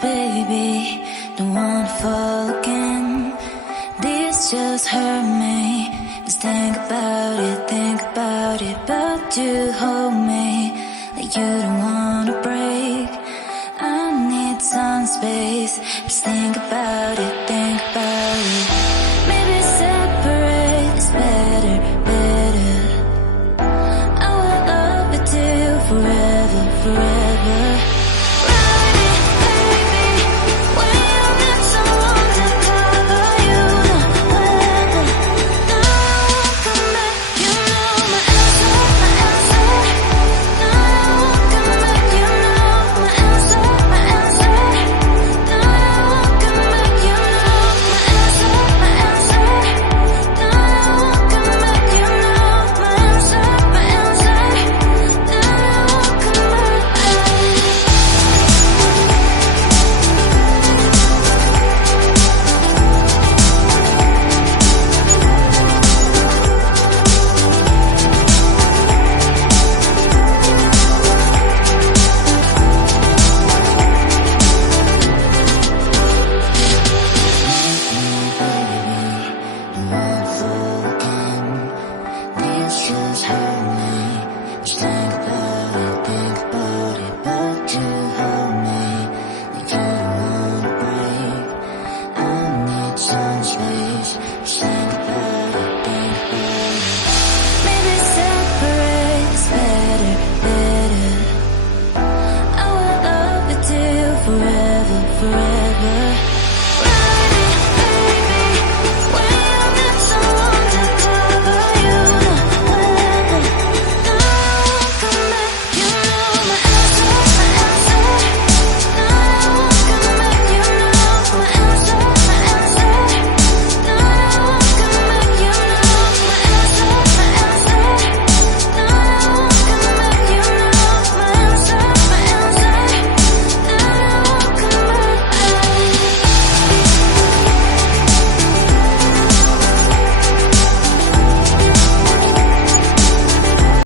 baby, don't wanna fall again. This just hurt me. Just think about it. But you hold me like you don't wanna break. I need some space.